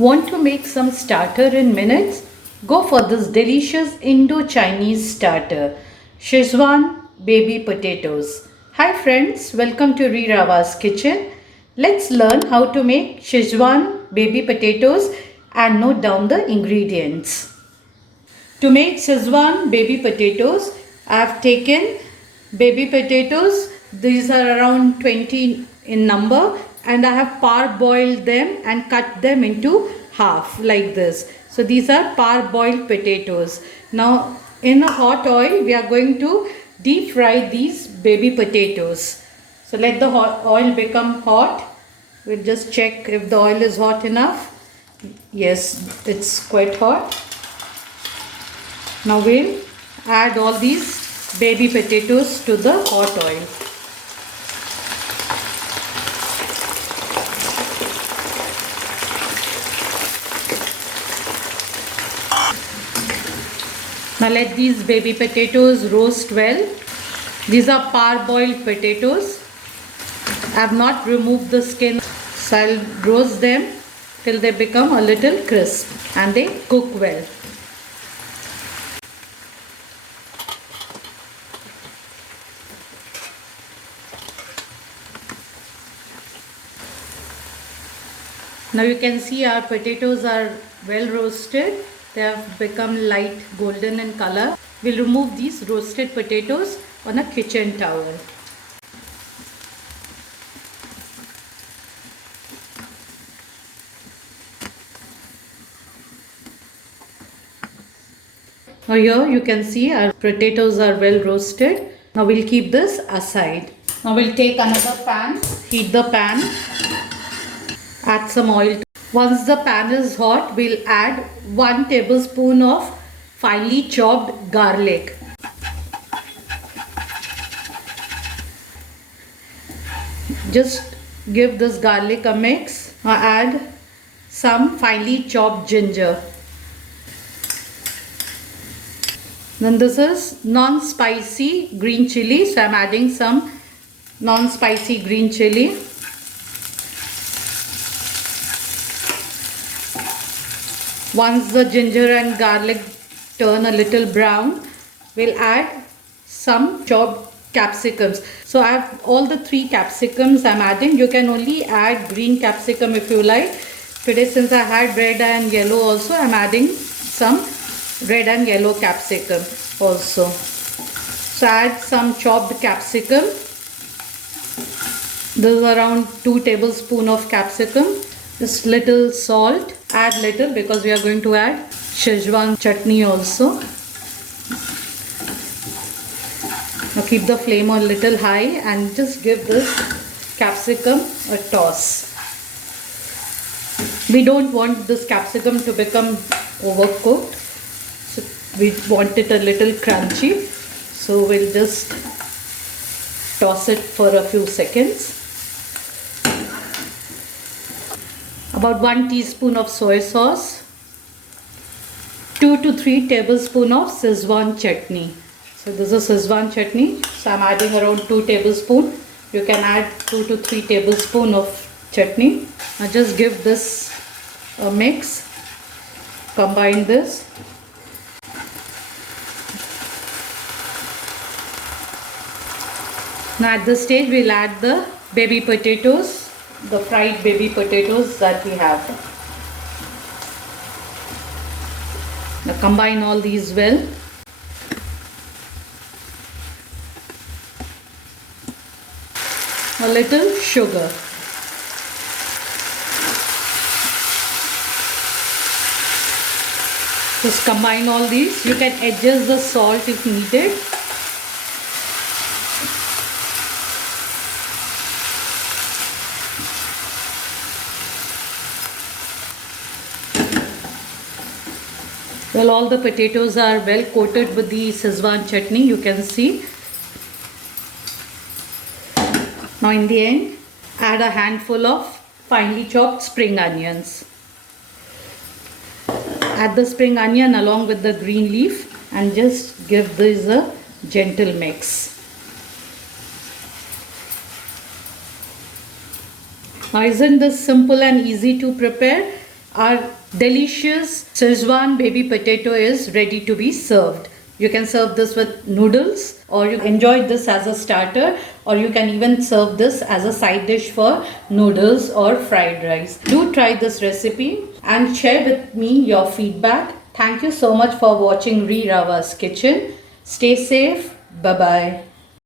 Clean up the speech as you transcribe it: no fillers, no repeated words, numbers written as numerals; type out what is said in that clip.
Want to make some starter in minutes? Go for this delicious Indo Chinese starter, Schezwan Baby Potatoes. Hi friends, welcome to Rirava's kitchen. Let's learn how to make Schezwan Baby Potatoes and note down the ingredients. To make Schezwan Baby Potatoes, I have taken baby potatoes. These are around 20 in number, and I have parboiled them and cut them into half like this. So these are parboiled potatoes. Now in a hot oil we are going to deep fry these baby potatoes. So let the oil become hot. We'll just check if the oil is hot enough. Yes, it's quite hot. Now we'll add all these baby potatoes to the hot oil. Now let these baby potatoes roast well. These are parboiled potatoes. I have not removed the skin, so I'll roast them till they become a little crisp and they cook well. Now you can see our potatoes are well roasted. They have become light golden in color. We'll remove these roasted potatoes on a kitchen towel. Now here you can see our potatoes are well roasted. Now we'll keep this aside. Now we'll take another pan, heat the pan, add some oil. Once the pan is hot, we'll add 1 tablespoon of finely chopped garlic. Just give this garlic a mix. Now add some finely chopped ginger. Then this is non-spicy green chilli, so I'm adding some non-spicy green chilli. Once the ginger and garlic turn a little brown, we'll add some chopped capsicums. So I have all the 3 capsicums I'm adding. You can only add green capsicum if you like. Today, since I had red and yellow also, I'm adding some red and yellow capsicum also. So add some chopped capsicum. This is around 2 tablespoons of capsicum. Just little salt. Add little because we are going to add Schezwan Chutney also. Now keep the flame a little high and just give this capsicum a toss. We don't want this capsicum to become overcooked. So we want it a little crunchy. So we'll just toss it for a few seconds. About 1 teaspoon of soy sauce, 2 to 3 tablespoons of Schezwan Chutney. So this is Schezwan Chutney. So I'm adding around 2 tablespoons. You can add 2 to 3 tablespoons of chutney. Now just give this a mix. Combine this. Now at this stage we'll add the baby potatoes. The fried baby potatoes that we have. Now combine all these well. A little sugar. Just combine all these. You can adjust the salt if needed. Well, all the potatoes are well coated with the Schezwan chutney, you can see. Now in the end, add a handful of finely chopped spring onions. Add the spring onion along with the green leaf and just give this a gentle mix. Now isn't this simple and easy to prepare? Our delicious Schezwan baby potato is ready to be served. You can serve this with noodles, or you enjoy this as a starter, or you can even serve this as a side dish for noodles or fried rice. Do try this recipe and share with me your feedback. Thank you so much for watching Rirava's Kitchen. Stay safe. Bye bye.